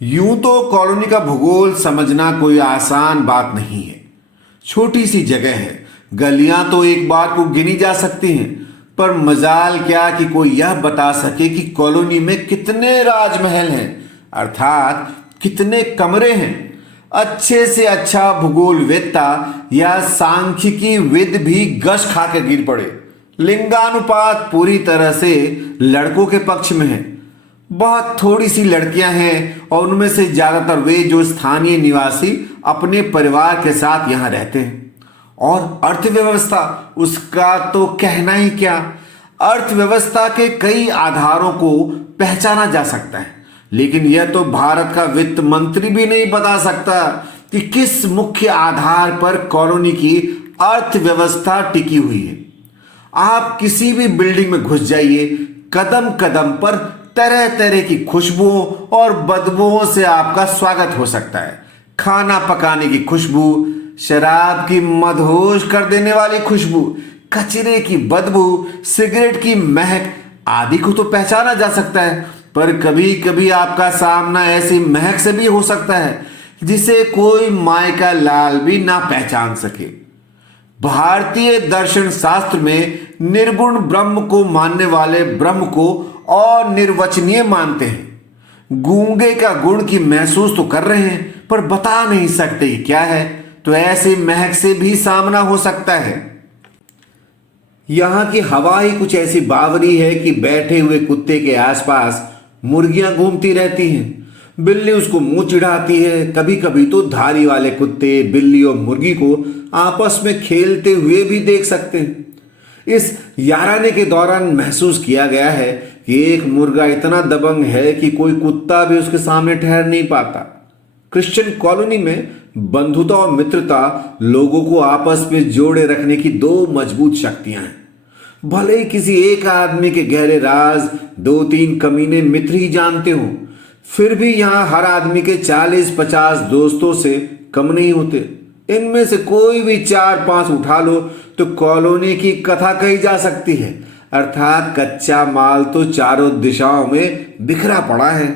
यूं तो कॉलोनी का भूगोल समझना कोई आसान बात नहीं है। छोटी सी जगह है, गलियां तो एक बार को गिनी जा सकती हैं, पर मजाल क्या कि कोई यह बता सके कि कॉलोनी में कितने राजमहल हैं, अर्थात कितने कमरे हैं। अच्छे से अच्छा भूगोलवेत्ता या सांख्यिकी विद भी गश खाकर गिर पड़े। लिंगानुपात पूरी तरह से लड़कों के पक्ष में है। बहुत थोड़ी सी लड़कियां हैं और उनमें से ज्यादातर वे जो स्थानीय निवासी अपने परिवार के साथ यहां रहते हैं। और अर्थव्यवस्था, उसका तो कहना ही क्या। अर्थव्यवस्था के कई आधारों को पहचाना जा सकता है, लेकिन यह तो भारत का वित्त मंत्री भी नहीं बता सकता कि किस मुख्य आधार पर कॉलोनी की अर्थव्यवस्था टिकी हुई है। आप किसी भी बिल्डिंग में घुस जाइए, कदम कदम पर तरह तरह की खुशबुओं और बदबुओं से आपका स्वागत हो सकता है। खाना पकाने की खुशबू, शराब की मदहोश कर देने वाली खुशबू, कचरे की बदबू, सिगरेट की महक आदि को तो पहचाना जा सकता है, पर कभी कभी आपका सामना ऐसी महक से भी हो सकता है जिसे कोई माय का लाल भी ना पहचान सके। भारतीय दर्शन शास्त्र में निर्गुण ब्रह्म को मानने वाले ब्रह्म को अनिर्वचनीय मानते हैं। गूंगे का गुण की महसूस तो कर रहे हैं, पर बता नहीं सकते कि क्या है, तो ऐसी महक से भी सामना हो सकता है। यहां की हवा ही कुछ ऐसी बावरी है कि बैठे हुए कुत्ते के आसपास मुर्गियां घूमती रहती हैं। बिल्ली उसको मुंह चिढ़ाती है। कभी कभी तो धारी वाले कुत्ते बिल्ली और मुर्गी को आपस में खेलते हुए भी देख सकते हैं। इस याराने के दौरान महसूस किया गया है कि एक मुर्गा इतना दबंग है कि कोई कुत्ता भी उसके सामने ठहर नहीं पाता। क्रिश्चियन कॉलोनी में बंधुता और मित्रता लोगों को आपस में जोड़े रखने की दो मजबूत शक्तियां हैं। भले ही किसी एक आदमी के गहरे राज दो तीन कमीने मित्र ही जानते हों, फिर भी यहां हर आदमी के 40-50 दोस्तों से कम नहीं होते। इनमें से कोई भी 4-5 उठा लो तो कॉलोनी की कथा कही जा सकती है, अर्थात कच्चा माल तो चारों दिशाओं में बिखरा पड़ा है।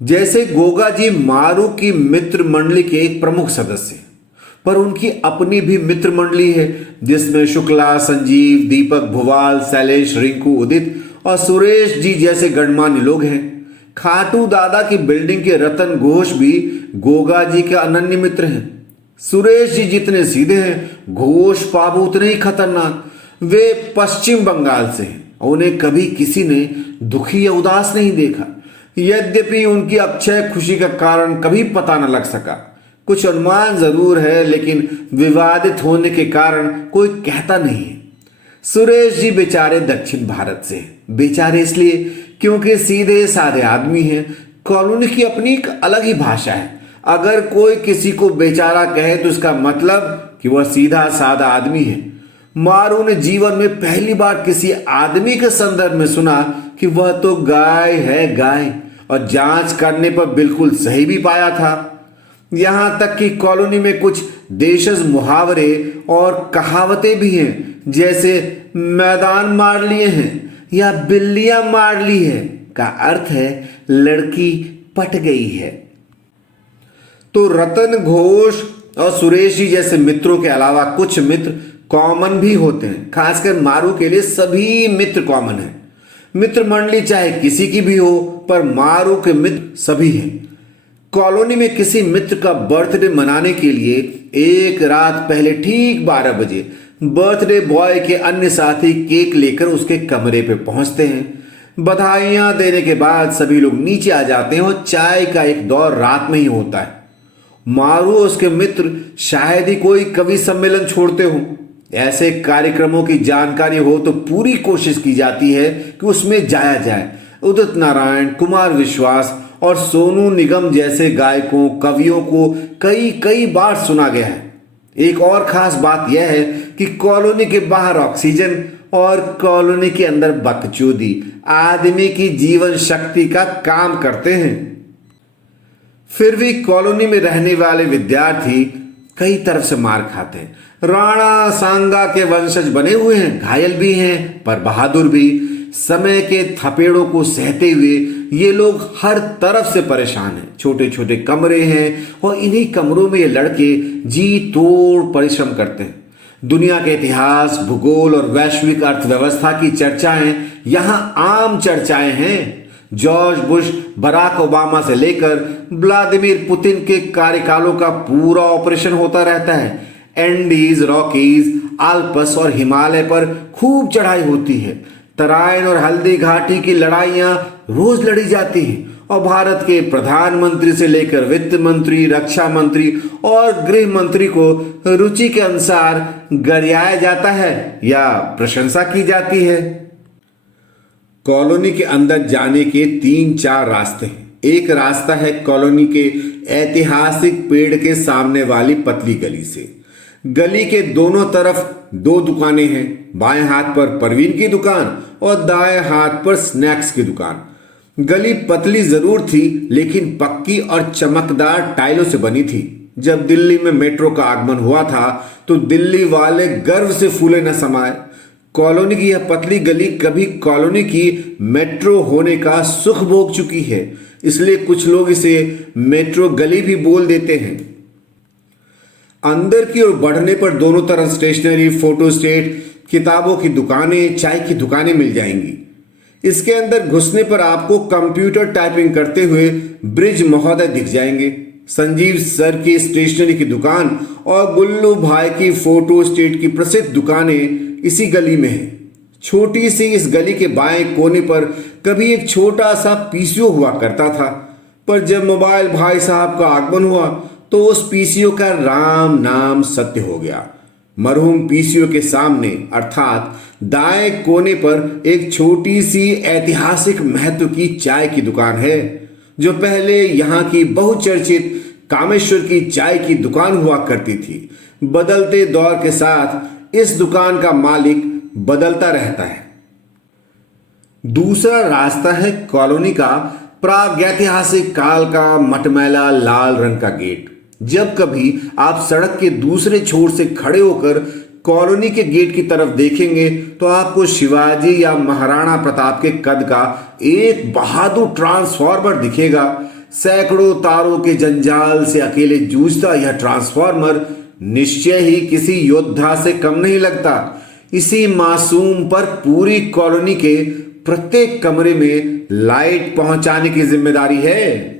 जैसे गोगा जी मारू की मित्र मंडली के एक प्रमुख सदस्य, पर उनकी अपनी भी मित्र मंडली है जिसमें शुक्ला, संजीव, दीपक, भुवाल, शैलेश, रिंकू, उदित और सुरेश जी जैसे गणमान्य लोग हैं। खाटू दादा की बिल्डिंग के रतन घोष भी गोगा जी के अनन्य मित्र हैं। सुरेश जी जितने सीधे हैं, घोष बाबू उतने ही खतरनाक। वे पश्चिम बंगाल से हैं, उन्हें कभी किसी ने दुखी या उदास नहीं देखा। यद्यपि उनकी अक्षय खुशी का कारण कभी पता न लग सका। कुछ अनुमान जरूर है, लेकिन विवादित होने के कारण कोई कहता नहीं है। सुरेश जी बेचारे दक्षिण भारत से, बेचारे इसलिए क्योंकि सीधे साधे आदमी हैं। कॉलोनी की अपनी एक अलग ही भाषा है। अगर कोई किसी को बेचारा कहे तो इसका मतलब कि वह सीधा साधा आदमी है। मारू ने जीवन में पहली बार किसी आदमी के संदर्भ में सुना कि वह तो गाय है गाय, और जांच करने पर बिल्कुल सही भी पाया था। यहां तक कि कॉलोनी में कुछ देशज मुहावरे और कहावतें भी हैं, जैसे मैदान मार लिए हैं या बिल्लियां मार ली है का अर्थ है लड़की पट गई है। तो रतन घोष और सुरेश जी जैसे मित्रों के अलावा कुछ मित्र कॉमन भी होते हैं। खासकर मारू के लिए सभी मित्र कॉमन है। मित्र मंडली चाहे किसी की भी हो, पर मारू के मित्र सभी हैं। कॉलोनी में किसी मित्र का बर्थडे मनाने के लिए एक रात पहले ठीक 12 बजे बर्थडे बॉय के अन्य साथी केक लेकर उसके कमरे पे पहुंचते हैं। बधाइयां देने के बाद सभी लोग नीचे आ जाते हैं और चाय का एक दौर रात में ही होता है। मारू और उसके मित्र शायद ही कोई कवि सम्मेलन छोड़ते हो। ऐसे कार्यक्रमों की जानकारी हो तो पूरी कोशिश की जाती है कि उसमें जाया जाए। उदित नारायण, कुमार विश्वास और सोनू निगम जैसे गायकों, कवियों को कई कई बार सुना गया है। एक और खास बात यह है कि कॉलोनी के बाहर ऑक्सीजन और कॉलोनी के अंदर बकचोदी आदमी की जीवन शक्ति का काम करते हैं। फिर भी कॉलोनी में रहने वाले विद्यार्थी कई तरफ से मार खाते हैं। राणा सांगा के वंशज बने हुए हैं, घायल भी हैं पर बहादुर भी। समय के थपेड़ों को सहते हुए ये लोग हर तरफ से परेशान हैं। छोटे छोटे कमरे हैं और इन्हीं कमरों में ये लड़के जी तोड़ परिश्रम करते हैं। दुनिया के इतिहास, भूगोल और वैश्विक अर्थव्यवस्था की चर्चाएं यहाँ आम चर्चाएं हैं। जॉर्ज बुश, बराक ओबामा से लेकर व्लादिमीर पुतिन के कार्यकालों का पूरा ऑपरेशन होता रहता है। एंडीज, रॉकीज, आल्प्स और हिमालय पर खूब चढ़ाई होती है। तराइन और हल्दी घाटी की लड़ाइयां रोज लड़ी जाती हैं और भारत के प्रधानमंत्री से लेकर वित्त मंत्री, रक्षा मंत्री और गृह मंत्री को रुचि के अनुसार गरियाया जाता है या प्रशंसा की जाती है। कॉलोनी के अंदर जाने के 3-4 रास्ते हैं। एक रास्ता है कॉलोनी के ऐतिहासिक पेड़ के सामने वाली पतली गली से। गली के दोनों तरफ 2 दुकानें हैं। बाएं हाथ पर परवीन की दुकान और दाएं हाथ पर स्नैक्स की दुकान। गली पतली जरूर थी, लेकिन पक्की और चमकदार टाइलों से बनी थी। जब दिल्ली में मेट्रो का आगमन हुआ था तो दिल्ली वाले गर्व से फूले न समाये। कॉलोनी की यह पतली गली कभी कॉलोनी की मेट्रो होने का सुख भोग चुकी है, इसलिए कुछ लोग इसे मेट्रो गली भी बोल देते हैं। अंदर की ओर बढ़ने पर दोनों तरफ स्टेशनरी, फोटोस्टेट, किताबों की दुकानें, चाय की दुकानें मिल जाएंगी। इसके अंदर घुसने पर आपको कंप्यूटर टाइपिंग करते हुए ब्रिज महोदय दिख जाएंगे। संजीव सर की स्टेशनरी की दुकान और गुल्लू भाई की फोटोस्टेट की प्रसिद्ध दुकानें इसी गली में है। छोटी सी इस गली के बाएं कोने पर कभी एक छोटा सा पीसीओ हुआ करता था, पर जब मोबाइल भाई साहब का आगमन हुआ तो उस पीसीओ का राम नाम सत्य हो गया। मरहूम पीसीओ के सामने अर्थात दाएं कोने पर एक छोटी सी ऐतिहासिक महत्व की चाय की दुकान है, जो पहले यहाँ की बहुचर्चित कामेश्वर की चाय की दुकान हुआ करती थी। बदलते दौर के साथ इस दुकान का मालिक बदलता रहता है। दूसरा रास्ता है कॉलोनी का प्रागैतिहासिक काल का मटमैला लाल रंग का गेट। जब कभी आप सड़क के दूसरे छोर से खड़े होकर कॉलोनी के गेट की तरफ देखेंगे तो आपको शिवाजी या महाराणा प्रताप के कद का एक बहादुर ट्रांसफॉर्मर दिखेगा। सैकड़ों तारों के जंजाल से अकेले जूझता यह ट्रांसफॉर्मर निश्चय ही किसी योद्धा से कम नहीं लगता। इसी मासूम पर पूरी कॉलोनी के प्रत्येक कमरे में लाइट पहुंचाने की जिम्मेदारी है।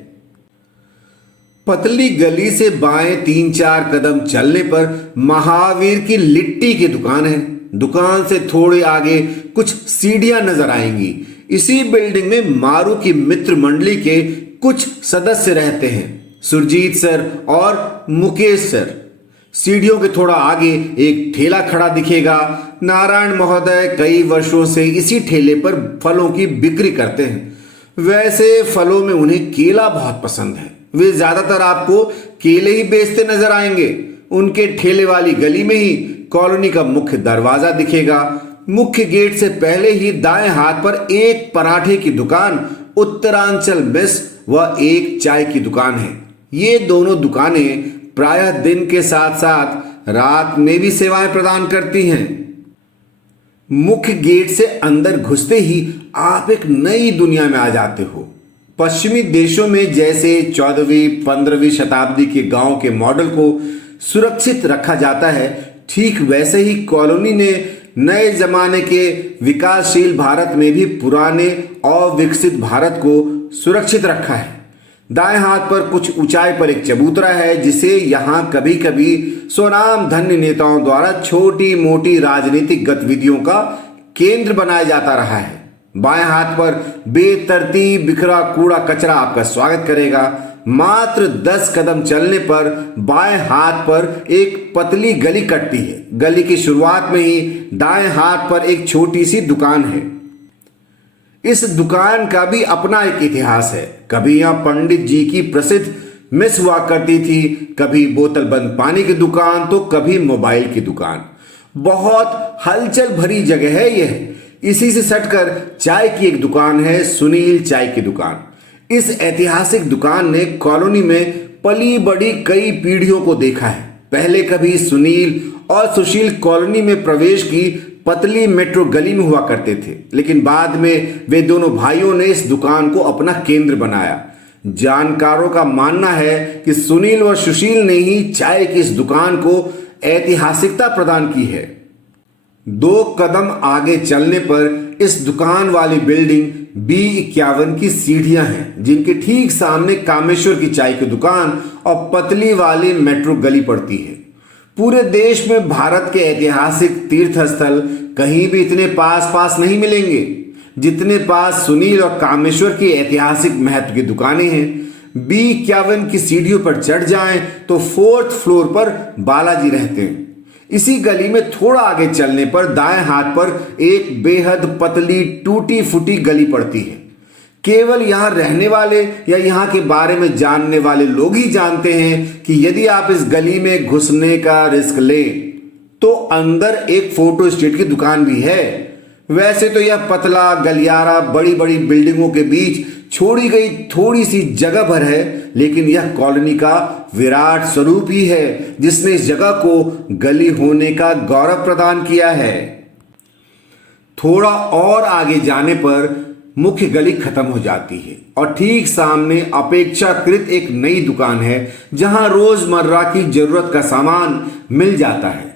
पतली गली से बाएं 3-4 कदम चलने पर महावीर की लिट्टी की दुकान है। दुकान से थोड़े आगे कुछ सीढ़ियां नजर आएंगी। इसी बिल्डिंग में मारू की मित्र मंडली के कुछ सदस्य रहते हैं, सुरजीत सर और मुकेश सर। सीढ़ियों के थोड़ा आगे एक ठेला खड़ा दिखेगा। नारायण महोदय कई वर्षों से इसी ठेले पर फलों की बिक्री करते हैं। वैसे फलों में उन्हें केला बहुत पसंद है। वे ज्यादातर आपको केले ही बेचते नजर आएंगे। उनके ठेले वाली गली में ही कॉलोनी का मुख्य दरवाजा दिखेगा। मुख्य गेट से पहले ही दाएं हाथ पर एक पराठे की दुकान, उत्तरांचल मेस व एक चाय की दुकान है। ये दोनों दुकानें प्रायः दिन के साथ साथ रात में भी सेवाएं प्रदान करती हैं। मुख्य गेट से अंदर घुसते ही आप एक नई दुनिया में आ जाते हो। पश्चिमी देशों में जैसे 14वीं 15वीं शताब्दी के गांव के मॉडल को सुरक्षित रखा जाता है, ठीक वैसे ही कॉलोनी ने नए जमाने के विकासशील भारत में भी पुराने अविकसित भारत को सुरक्षित रखा है। दाएं हाथ पर कुछ ऊंचाई पर एक चबूतरा है, जिसे यहाँ कभी कभी स्वनाम धन्य नेताओं द्वारा छोटी मोटी राजनीतिक गतिविधियों का केंद्र बनाया जाता रहा है। बाएं हाथ पर बेतरतीब बिखरा कूड़ा कचरा आपका स्वागत करेगा। मात्र 10 कदम चलने पर बाएं हाथ पर एक पतली गली कटती है। गली की शुरुआत में ही दाएं हाथ पर एक छोटी सी दुकान है। इस दुकान का भी अपना एक इतिहास है। कभी यहाँ पंडित जी की प्रसिद्ध मिस हुआ करती थी, कभी बोतल बंद पानी की दुकान तो कभी मोबाइल की दुकान। बहुत हलचल भरी जगह है यह। इसी से सटकर चाय की एक दुकान है, सुनील चाय की दुकान। इस ऐतिहासिक दुकान ने कॉलोनी में पली बड़ी कई पीढ़ियों को देखा है। पहले कभी सुनील और सुशील कॉलोनी में प्रवेश की पतली मेट्रो गली में हुआ करते थे, लेकिन बाद में वे दोनों भाइयों ने इस दुकान को अपना केंद्र बनाया। जानकारों का मानना है कि सुनील व सुशील ने ही चाय की इस दुकान को ऐतिहासिकता प्रदान की है। 2 कदम आगे चलने पर इस दुकान वाली बिल्डिंग B51 की सीढ़ियां हैं, जिनके ठीक सामने कामेश्वर की चाय की दुकान और पतली वाली मेट्रो गली पड़ती है। पूरे देश में भारत के ऐतिहासिक तीर्थ स्थल कहीं भी इतने पास पास नहीं मिलेंगे जितने पास सुनील और कामेश्वर की ऐतिहासिक महत्व की दुकानें हैं। B51 की सीढ़ियों पर चढ़ जाएं तो 4th फ्लोर पर बालाजी रहते हैं। इसी गली में थोड़ा आगे चलने पर दाएं हाथ पर एक बेहद पतली टूटी फूटी गली पड़ती है। केवल यहां रहने वाले या यहां के बारे में जानने वाले लोग ही जानते हैं कि यदि आप इस गली में घुसने का रिस्क लें तो अंदर एक फोटो स्टेट की दुकान भी है। वैसे तो यह पतला गलियारा बड़ी बड़ी बिल्डिंगों के बीच छोड़ी गई थोड़ी सी जगह भर है, लेकिन यह कॉलोनी का विराट स्वरूप ही है जिसने इस जगह को गली होने का गौरव प्रदान किया है। थोड़ा और आगे जाने पर मुख्य गली खत्म हो जाती है और ठीक सामने अपेक्षाकृत एक नई दुकान है जहां रोजमर्रा की जरूरत का सामान मिल जाता है।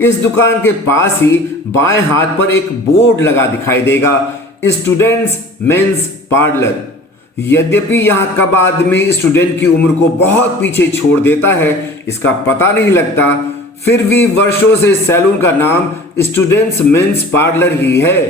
इस दुकान के पास ही बाएं हाथ पर एक बोर्ड लगा दिखाई देगा, स्टूडेंट्स मेंस पार्लर। यद्यपि यहां कब आदमी स्टूडेंट की उम्र को बहुत पीछे छोड़ देता है इसका पता नहीं लगता, फिर भी वर्षों से सैलून का नाम स्टूडेंट्स मेंस पार्लर ही है।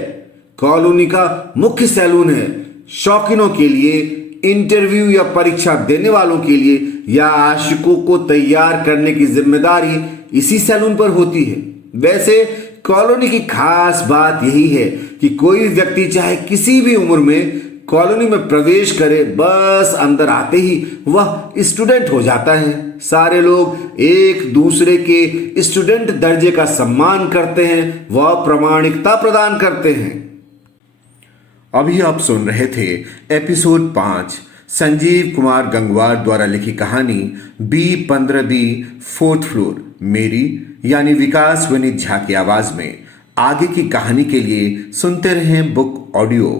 कॉलोनी का मुख्य सैलून है। शौकीनों के लिए, इंटरव्यू या परीक्षा देने वालों के लिए या आशिकों को तैयार करने की जिम्मेदारी इसी सैलून पर होती है। वैसे कॉलोनी की खास बात यही है कि कोई व्यक्ति चाहे किसी भी उम्र में कॉलोनी में प्रवेश करे, बस अंदर आते ही वह स्टूडेंट हो जाता है। सारे लोग एक दूसरे के स्टूडेंट दर्जे का सम्मान करते हैं, वह प्रामाणिकता प्रदान करते हैं। अभी आप सुन रहे थे एपिसोड 5 संजीव कुमार गंगवार द्वारा लिखी कहानी B15B 4th फ्लोर मेरी यानी विकास वनित झा की आवाज में। आगे की कहानी के लिए सुनते रहें बुक ऑडियो।